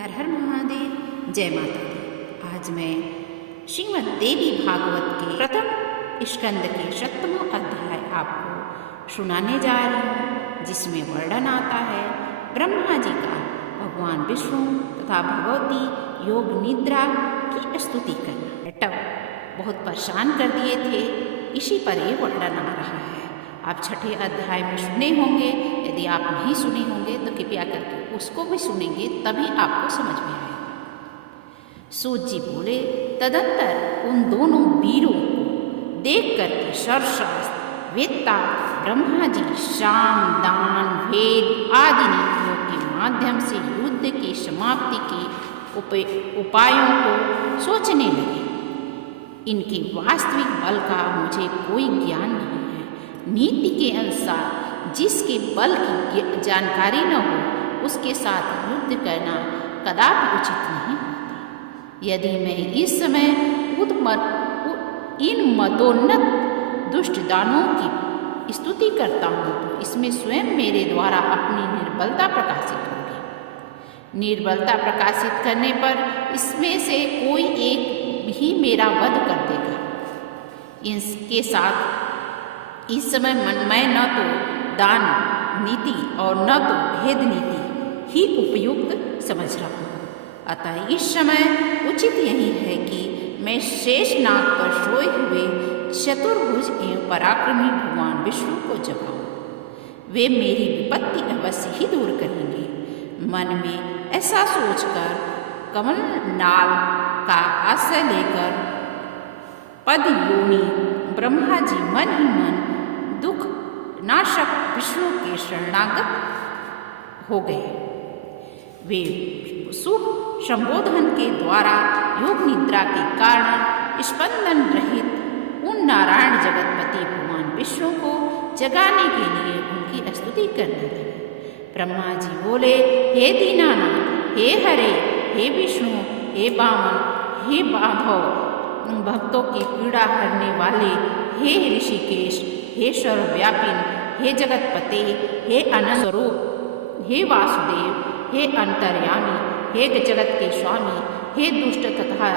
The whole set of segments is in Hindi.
हर हर महादेव, जय माता दी। आज मैं श्रीमद् देवी भागवत के प्रथम स्कंद के 7वां अध्याय आपको सुनाने जा रही हूँ, जिसमें वर्णन आता है ब्रह्मा जी का भगवान विष्णु तथा भगवती योग निद्रा की स्तुति करना। टब बहुत परेशान कर दिए थे, इसी पर ये वर्णन आ रहा है। आप छठे अध्याय में सुने होंगे, यदि आप नहीं सुने होंगे तो कृपया करके उसको भी सुनेंगे, तभी आपको समझ में आएगा। सूत जी बोले, तदंतर उन दोनों वीरों को देख करके सर्वशास्त्र वेत्ता ब्रह्मा जी साम दान भेद आदि नीतियों के माध्यम से युद्ध की समाप्ति के उपायों को सोचने लगे। इनके वास्तविक बल का मुझे कोई ज्ञान नहीं है। नीति के अनुसार जिसके बल की जानकारी न हो उसके साथ युद्ध करना कदापि उचित नहीं होता। यदि मैं इस समय इन मतोन्नत दुष्ट दानों की स्तुति करता हूँ तो इसमें स्वयं मेरे द्वारा अपनी निर्बलता प्रकाशित होगी। निर्बलता प्रकाशित करने पर इसमें से कोई एक ही मेरा वध कर देगा। इसके साथ इस समय मैं न तो दान नीति और न तो भेद नीति ही उपयुक्त समझ रहा हूँ। अतः इस समय उचित यही है कि मैं शेष नाग पर सोए हुए चतुर्भुज एवं पराक्रमी भगवान विष्णु को जगाऊं। वे मेरी विपत्ति अवश्य ही दूर करेंगे। मन में ऐसा सोचकर कमल नाल का आश्रय लेकर पद योनि ब्रह्मा जी मन ही मन दुख नाशक विष्णु के शरणागत हो गए। वे सुख संबोधन के द्वारा योग निद्रा के कारण स्पंदन रहित उन नारायण जगतपति भगवान विष्णु को जगाने के लिए उनकी स्तुति करने लगे। ब्रह्मा जी बोले, हे दीनानाथ, हे हरे, हे विष्णु, हे वामन, हे माधव, भक्तों की पीड़ा हरने वाले, हे ऋषिकेश, हे सर्वव्यापिन, हे जगतपते, हे अनंत स्वरूप, हे वासुदेव, हे अंतर्यामी, हे जगत के स्वामी, हे दुष्ट तथा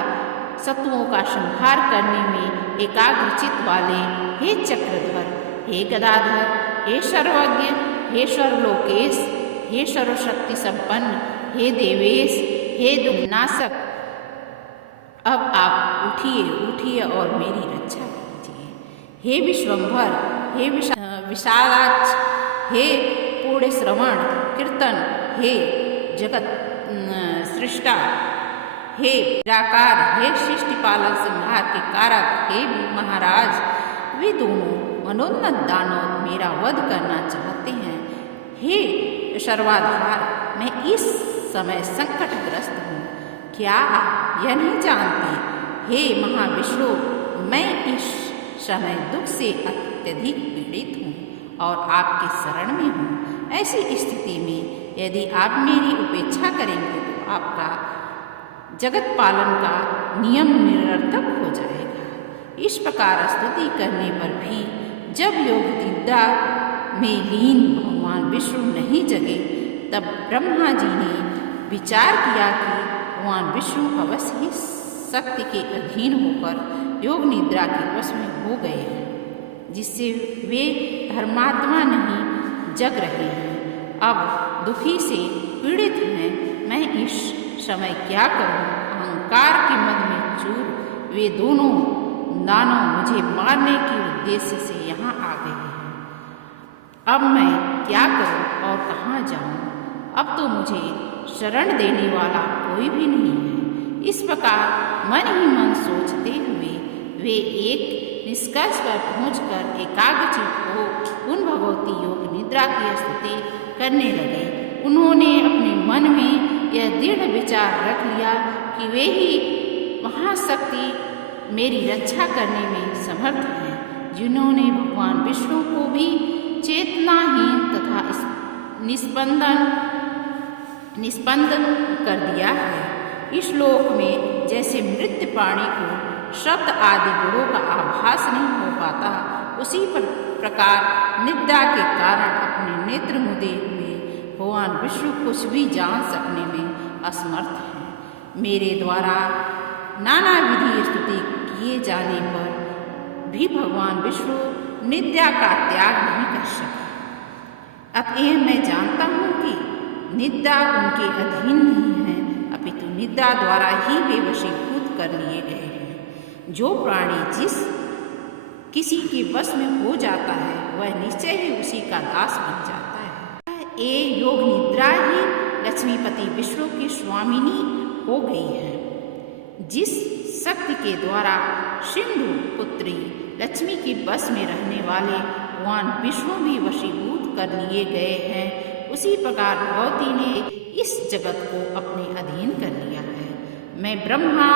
शत्रुओं का संहार करने में एकाग्रचित वाले, हे चक्रधर, हे गदाधर, हे सर्वज्ञ, हे सर्वलोकेश, हे सर्वशक्ति संपन्न, हे देवेश, हे दुर्नाशक, अब आप उठिए और मेरी रक्षा कीजिए। हे विश्वंभर, हे विशालाक्ष, हे पूर्ण श्रवण कीर्तन, हे जगत सृष्टा, हे निराकार, हे सृष्टिपालक संहार के कारक, हे महाराज, वे दोनों मनोन्नत दानव मेरा वध करना चाहते हैं। हे सर्वाधार, मैं इस समय संकटग्रस्त हूँ। क्या आप यह नहीं जानते, हे महाविष्णु, मैं इस समय दुख से अत्यधिक पीड़ित हूँ और आपके शरण में हूँ। ऐसी स्थिति में यदि आप मेरी उपेक्षा करेंगे तो आपका जगत पालन का नियम निरर्थक हो जाएगा। इस प्रकार स्तुति करने पर भी जब योग निद्रा में लीन भगवान विष्णु नहीं जगे, तब ब्रह्मा जी ने विचार किया कि भगवान विष्णु अवश्य ही शक्ति के अधीन होकर योग निद्रा के वश में हो गए हैं, जिससे वे धर्मात्मा नहीं जग रहे हैं। अब दुखी से पीड़ित हैं। मैं इस समय क्या करूं? अहंकार के मद में चूर वे दोनों दानव मुझे मारने के उद्देश्य से यहाँ आ गए हैं। अब मैं क्या करूं और कहाँ जाऊं? अब तो मुझे शरण देने वाला कोई भी नहीं है। इस प्रकार मन ही मन सोचते हुए वे एक निष्कर्ष पर पहुंचकर एकाग्रचित हो उन भगवती योग निद्रा की स्तुति करने लगे। उन्होंने अपने मन में यह दृढ़ विचार रख लिया कि वे ही महाशक्ति मेरी रक्षा करने में समर्थ हैं, जिन्होंने भगवान विष्णु को भी चेतनाहीन तथा निस्पंदन कर दिया है। इस लोक में जैसे मृत प्राणी को शब्द आदि गुणों का आभास नहीं हो पाता, उसी प्रकार निद्रा के कारण अपने नेत्र मुदे हुए भगवान विष्णु कुछ भी जान सकने में असमर्थ हैं। मेरे द्वारा नाना विधि स्तुति किए जाने पर भी भगवान विष्णु निद्रा का त्याग नहीं कर सके। अतएव मैं जानता हूँ कि निद्रा उनके अधीन नहीं है, अपितु निद्रा द्वारा ही वे वशीभूत कर लिए गए हैं। जो प्राणी जिस किसी के वश में हो जाता है वह निश्चय ही उसी का दास बन जाता है। ये योग निद्रा ही लक्ष्मीपति विष्णु की स्वामिनी हो गई है। जिस शक्ति के द्वारा सिंधु पुत्री लक्ष्मी के बस में रहने वाले भगवान विष्णु भी वशीभूत कर लिए गए हैं, उसी प्रकार भगवती ने इस जगत को अपने अधीन कर लिया है। मैं ब्रह्मा,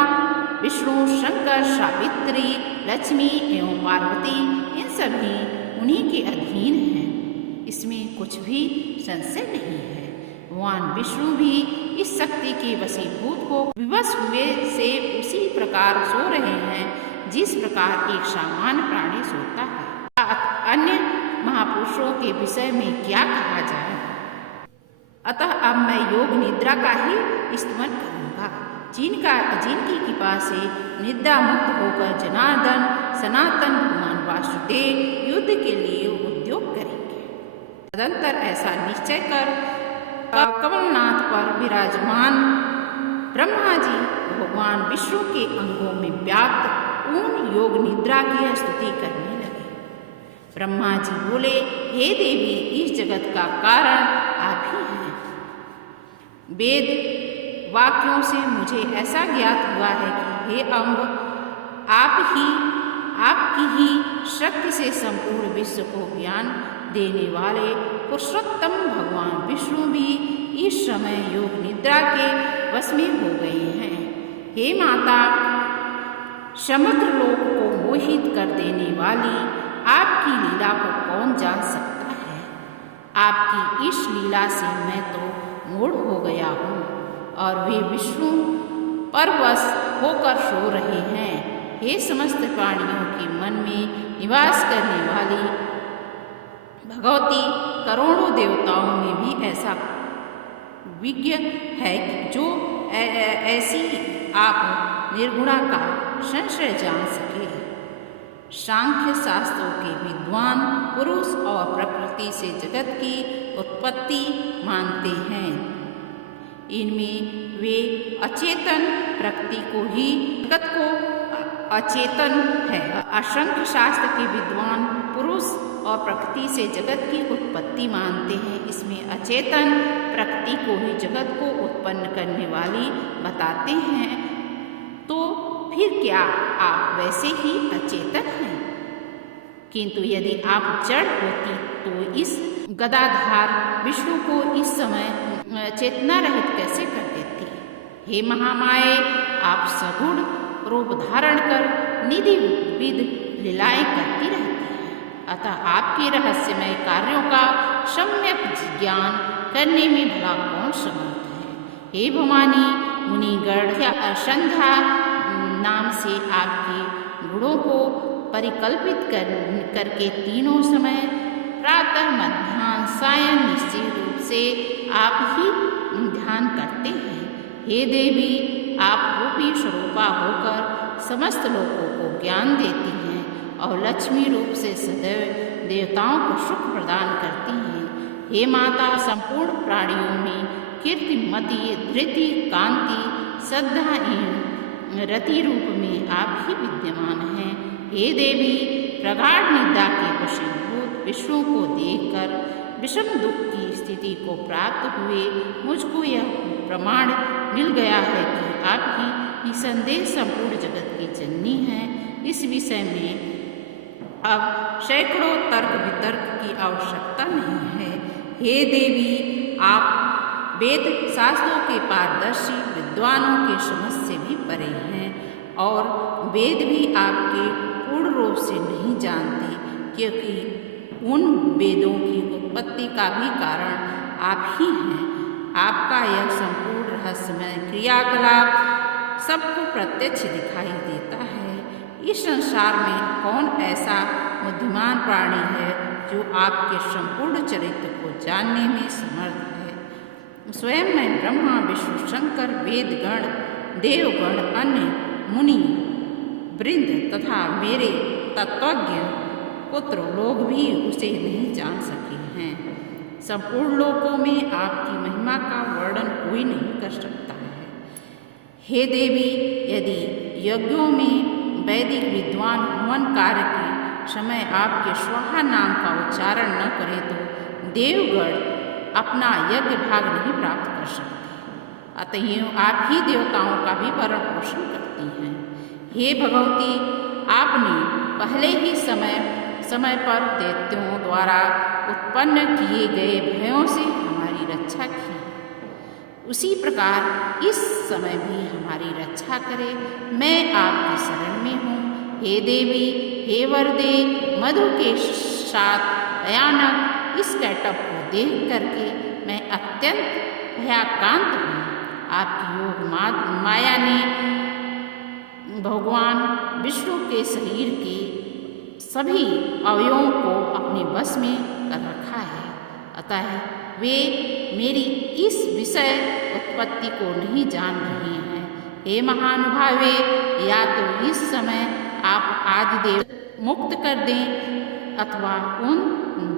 विष्णु, शंकर, सावित्री, लक्ष्मी एवं पार्वती इन सभी उन्हीं के अधीन हैं, इसमें कुछ भी संशय नहीं है। भगवान विष्णु भी इस शक्ति के वशीभूत हो विवश हुए से उसी प्रकार सो रहे हैं जिस प्रकार एक सामान्य प्राणी सोता है। अन्य महापुरुषों के विषय में क्या कहा जाए। अतः अब मैं योग निद्रा का ही स्मरण करूँगा, जिनकी कृपा से निद्रा मुक्त होकर जनार्दन सनातन भगवान वासुदेव युद्ध के लिए उद्योग करेंगे। तदंतर ऐसा निश्चय कर कमलनाथ पर विराजमान ब्रह्मा जी भगवान विष्णु के अंगों में व्याप्त उन योग निद्रा की स्तुति करने लगे। ब्रह्मा जी बोले, हे देवी, इस जगत का कारण आप ही हैं। वेद वाक्यों से मुझे ऐसा ज्ञात हुआ है कि हे अम्ब, आपकी ही शक्ति से संपूर्ण विश्व को ज्ञान देने वाले पुरुषोत्तम भगवान विष्णु भी इस समय योग निद्रा के वश में हो गए हैं। हे माता, समग्र लोक को मोहित कर देने वाली आपकी लीला को कौन जान सकता है। आपकी इस लीला से मैं तो मूढ़ हो गया हूँ और वे विष्णु परवश होकर सो रहे हैं। हे समस्त प्राणियों के मन में निवास करने वाली भगवती, करोड़ों देवताओं में भी ऐसा विज्ञ है कि जो ऐसी आप निर्गुणा का संशय जान सके। सांख्य शास्त्रों के विद्वान पुरुष और प्रकृति से जगत की उत्पत्ति मानते हैं। इनमें वे अचेतन प्रकृति को ही जगत को अचेतन है। असंख्य शास्त्र के विद्वान पुरुष और प्रकृति से जगत की उत्पत्ति मानते हैं। इसमें अचेतन प्रकृति को ही जगत को उत्पन्न करने वाली बताते हैं। तो फिर क्या आप वैसे ही अचेतन हैं? किंतु यदि आप जड़ होती तो इस गदाधार विष्णु को इस समय चेतना रहित कैसे कर देती? हे महामाये, आप सगुण रूप धारण कर निधि विध लीलाएं करती रहती हैं। अतः आपके रहस्यमय कार्यों का सम्यक ज्ञान करने में भला कौन समर्थ है। हे भवानी, मुनिगण या संध्या नाम से आपके गुणों को परिकल्पित करके तीनों समय प्रातः, मध्याह्न, सायं निश्चित रूप से आप ही ध्यान करते हैं। हे देवी, आप रूपी स्वरूपा होकर समस्त लोगों को ज्ञान देती हैं और लक्ष्मी रूप से सदैव देवताओं को सुख प्रदान करती हैं। हे माता, संपूर्ण प्राणियों में कीर्तिमती, धृति, कांति, श्रद्धा एवं रति रूप में आप ही विद्यमान हैं। हे देवी, प्रगाढ़ निद्रा के वशीभूत विष्णु को देखकर विषम दुख की स्थिति को प्राप्त हुए मुझको यह प्रमाण मिल गया है कि आप ही निसंदेह संपूर्ण जगत की जननी हैं। इस विषय में अब सैकड़ों तर्क वितर्क की आवश्यकता नहीं है। हे देवी, आप वेद शास्त्रों के पारदर्शी विद्वानों के समझ से भी परे हैं और वेद भी आपके पूर्ण रूप से नहीं जानते, क्योंकि उन वेदों की उत्पत्ति का भी कारण आप ही हैं। आपका यह संपूर्ण रहस्यमय क्रियाकलाप सबको प्रत्यक्ष दिखाई देता है। इस संसार में कौन ऐसा बुद्धिमान प्राणी है जो आपके संपूर्ण चरित्र को जानने में समर्थ है। स्वयं मैं ब्रह्मा, विष्णु, शंकर, वेदगण, देवगण, अन्य मुनि वृंद तथा मेरे तत्वज्ञ पुत्र लोग भी उसे नहीं जान सके हैं। संपूर्ण लोकों में आपकी महिमा का वर्णन कोई नहीं कर सकता है। हे देवी, यदि यज्ञों में वैदिक विद्वान हवन कार्य के समय आपके स्वाहा नाम का उच्चारण न करें तो देवगण अपना यज्ञ भाग नहीं प्राप्त कर सकते। अतएव आप ही देवताओं का भी भरण पोषण करती हैं। हे भगवती, आपने पहले ही समय पर दैत्यों द्वारा उत्पन्न किए गए भयों से हमारी रक्षा की, उसी प्रकार इस समय भी हमारी रक्षा करे। मैं आपकी शरण में हूँ। हे देवी, हे वरदे, मधु के साथ भयानक इस कैटअप को देख करके मैं अत्यंत भयाक्रांत हूँ। आपकी योग माया ने भगवान विष्णु के शरीर के सभी अवयवों को अपने बस में कर रखा है। अतः वे मेरी इस विषय उत्पत्ति को नहीं जान रहे हैं। हे महानुभावे, या तो इस समय आप आदिदेव मुक्त कर दें अथवा उन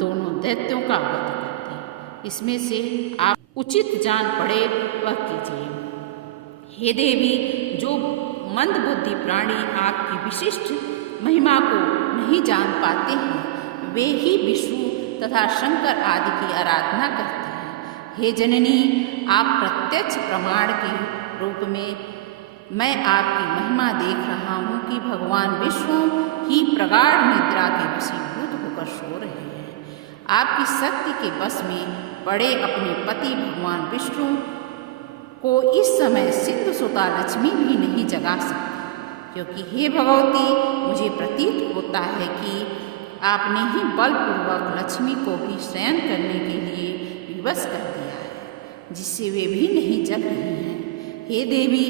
दोनों दैत्यों का वध कर दें। इसमें से आप उचित जान पड़े वह कीजिए। हे देवी, जो मंदबुद्धि प्राणी आपकी विशिष्ट महिमा को नहीं जान पाते हैं, वे ही विष्णु तथा शंकर आदि की आराधना करते हैं। हे जननी, आप प्रत्यक्ष प्रमाण के रूप में मैं आपकी महिमा देख रहा हूँ कि भगवान विष्णु ही प्रगाढ़ निद्रा के वशीभूत होकर सो रहे हैं। आपकी शक्ति के बस में पड़े अपने पति भगवान विष्णु को इस समय सिद्ध सुता लक्ष्मी भी नहीं जगा सकती, क्योंकि हे भगवती, मुझे प्रतीत होता है कि आपने ही बलपूर्वक लक्ष्मी को भी शयन करने के लिए विवश कर दिया है, जिससे वे भी नहीं जग रही हैं। हे देवी,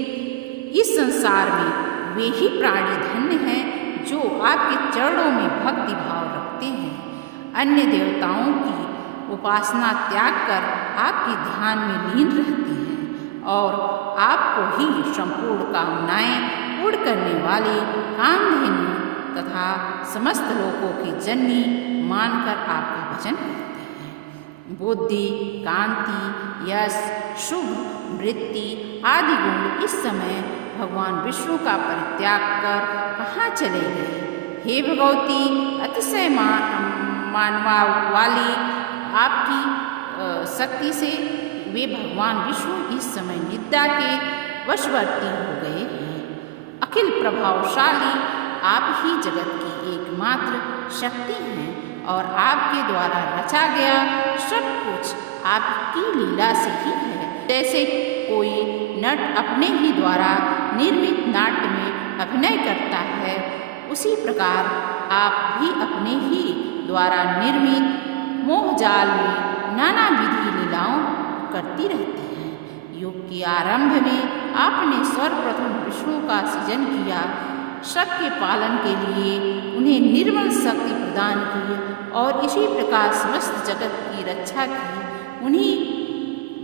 इस संसार में वे ही प्राणी धन्य हैं जो आपके चरणों में भक्ति भाव रखते हैं। अन्य देवताओं की उपासना त्याग कर आपके ध्यान में लीन रहते हैं और आपको ही संपूर्ण कामनाएं पूर्ण करने वाली कामधेनु तथा समस्त लोकों की जननी मानकर आपका भजन करते हैं। बुद्धि, कांति, यश, शुभ, वृत्ति आदि गुण इस समय भगवान विष्णु का परित्याग कर कहाँ चले गए? हे भगवती, अतिशय मानवा वाली आपकी शक्ति से वे भगवान विष्णु इस समय निद्रा के वशवर्ती हो गए हैं। अखिल प्रभावशाली आप ही जगत की एकमात्र शक्ति हैं और आपके द्वारा रचा गया सब कुछ आपकी लीला से ही है। जैसे कोई नट अपने ही द्वारा निर्मित नाट्य में अभिनय करता है, उसी प्रकार आप भी अपने ही द्वारा निर्मित मोहजाल में नाना विधि लीलाओं करती रहती हैं। युग के आरंभ में आपने सर्वप्रथम विष्णु का सृजन किया, सबके पालन के लिए उन्हें निर्मल शक्ति प्रदान की और इसी प्रकार समस्त जगत की रक्षा की। उन्हीं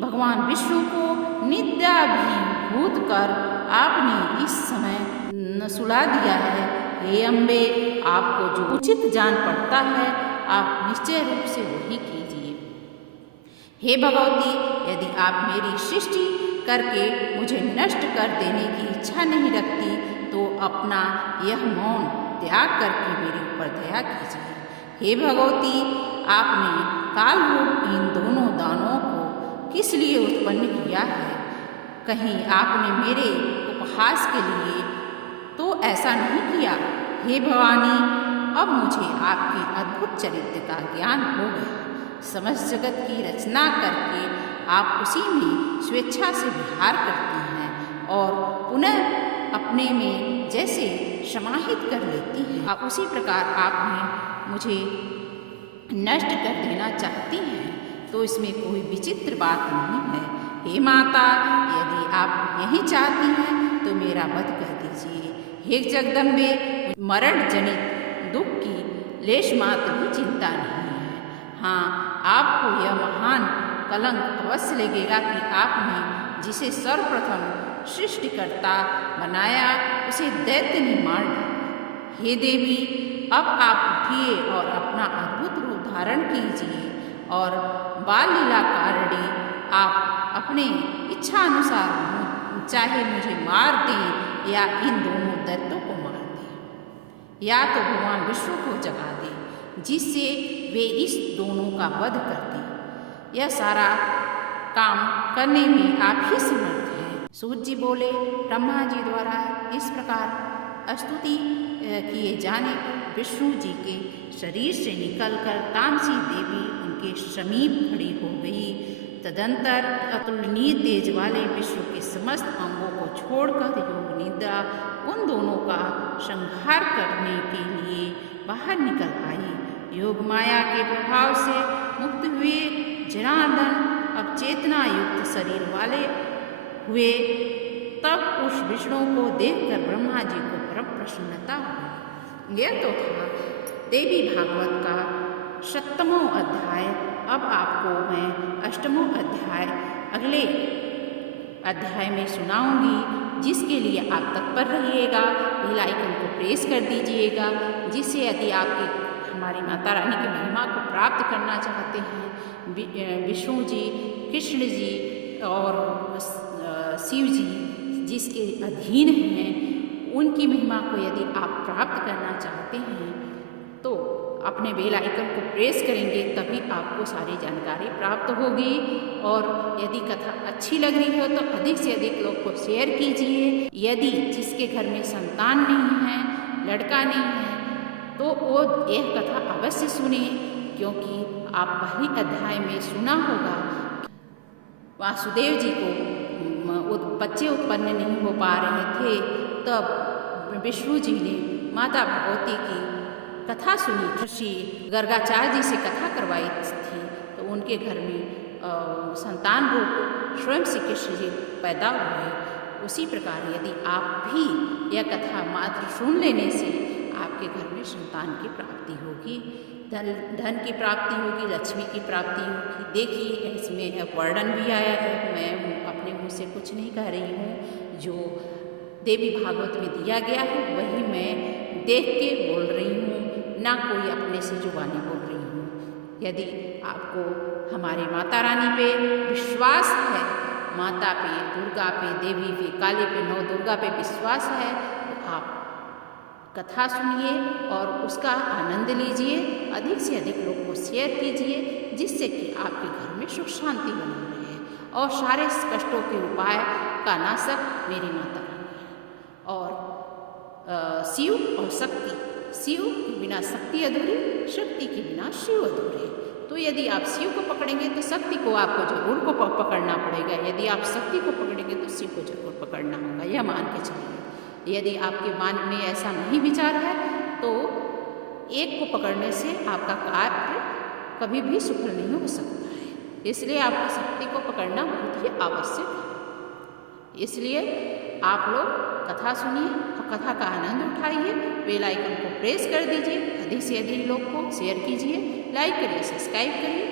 भगवान विष्णु को निद्रा भी भूत कर आपने इस समय न सुला दिया है। हे अम्बे, आपको जो उचित जान पड़ता है आप निश्चय रूप से वही कीजिए। हे भगवती, यदि आप मेरी सृष्टि करके मुझे नष्ट कर देने की इच्छा नहीं रखती तो अपना यह मौन त्याग करके मेरे ऊपर दया कीजिए। हे भगवती, आपने कालरूप इन दोनों दानों को किस लिए उत्पन्न किया है? कहीं आपने मेरे उपहास के लिए तो ऐसा नहीं किया। हे भवानी, अब मुझे आपके अद्भुत चरित्र का ज्ञान हो गया। समस्त जगत की रचना करके आप उसी में स्वेच्छा से विहार करती हैं और पुनः अपने में जैसे समाहित कर लेती हैं। आप उसी प्रकार आपने मुझे नष्ट कर देना चाहती हैं, तो इसमें कोई विचित्र बात नहीं है। हे माता, यदि आप यही चाहती हैं तो मेरा वध कर दीजिए। हे जगदम्बे, मरण जनित दुख की लेश मात्र भी चिंता नहीं है। हाँ, आपको यह महान कलंक अवश्य लगेगा कि आपने जिसे सर्वप्रथम सृष्टिकर्ता बनाया, उसे दैत्य ने मार डाला। हे देवी, अब आप उठिए और अपना अद्भुत रूप धारण कीजिए और बाल लीला कारणी आप अपने इच्छा अनुसार चाहे मुझे मार दें या इन दोनों दैत्यों को मार दें, या तो भगवान विष्णु को जगा दें जिससे वे इस दोनों का वध कर दें। यह सारा काम करने में आप ही समर्थ हैं। सूत जी बोले, ब्रह्मा जी द्वारा इस प्रकार स्तुति किए जाने पर विष्णु जी के शरीर से निकलकर तामसी देवी उनके समीप खड़ी हो गई। तदंतर अतुलनीय तेज वाले विश्व के समस्त अंगों को छोड़कर योग निद्रा उन दोनों का संहार करने के लिए बाहर निकल आई। योग माया के प्रभाव से मुक्त हुए जनार्दन अब चेतना युक्त शरीर वाले हुए। तब उस विष्णु को देखकर ब्रह्मा जी को परम प्रसन्नता हुई। यह तो था देवी भागवत का 7वां अध्याय। अब आपको मैं 8वां अध्याय अगले अध्याय में सुनाऊंगी, जिसके लिए आप तत्पर रहिएगा। बेल आइकन को प्रेस कर दीजिएगा, जिससे यदि आपके हमारी माता रानी की महिमा को प्राप्त करना चाहते हैं, विष्णु जी, कृष्ण जी और शिव जी जिसके अधीन हैं, उनकी महिमा को यदि आप प्राप्त करना चाहते हैं तो अपने बेल आइकन को प्रेस करेंगे, तभी आपको सारी जानकारी प्राप्त होगी। और यदि कथा अच्छी लग रही हो तो अधिक से अधिक लोग को शेयर कीजिए। यदि जिसके घर में संतान नहीं है, लड़का नहीं है, तो वो यह कथा अवश्य सुनिए, क्योंकि आप पहली अध्याय में सुना होगा वासुदेव जी को बच्चे उत्पन्न नहीं हो पा रहे थे, तब विष्णु जी ने माता भगवती की कथा सुनी। ऋषि गर्गाचार्य जी से कथा करवाई थी, तो उनके घर में संतान रूप स्वयं श्री कृष्ण जी पैदा हुए। उसी प्रकार यदि आप भी यह कथा मात्र सुन लेने से आपके घर में संतान की प्राप्ति होगी, धन की प्राप्ति होगी, लक्ष्मी की प्राप्ति होगी। देखिए, इसमें वर्णन भी आया है, मैं अपने मुँह से कुछ नहीं कह रही हूँ, जो देवी भागवत में दिया गया है वही मैं देख के बोल रही हूँ, ना कोई अपने से जुबानी बोल रही हूँ। यदि आपको हमारी माता रानी पे विश्वास है, माता पे, दुर्गा पे, देवी पे, काली पे, नौ दुर्गा पे विश्वास है, तो आप कथा सुनिए और उसका आनंद लीजिए। अधिक से अधिक लोग को शेयर कीजिए, जिससे कि आपके घर में सुख शांति बनी रहे और सारे कष्टों के उपाय का नाशक मेरी माता रानी है। और शिव और शक्ति, शिव के बिना शक्ति अधूरी, शक्ति के बिना शिव अधूरे। तो यदि आप शिव को पकड़ेंगे तो शक्ति को आपको जरूर को पकड़ना पड़ेगा, यदि आप शक्ति को पकड़ेंगे तो शिव को जरूर पकड़ना होगा, यह मान के चलिए। यदि आपके मन में ऐसा नहीं विचार है तो एक को पकड़ने से आपका कार्य कभी भी सफल नहीं हो सकता है। इसलिए आपको शक्ति को पकड़ना बहुत ही आवश्यक है। इसलिए आप लोग कथा सुनिए और कथा का आनंद उठाइए। बेल आइकन को प्रेस कर दीजिए, अधिक से अधिक लोग को शेयर कीजिए, लाइक करिए, सब्सक्राइब करिए।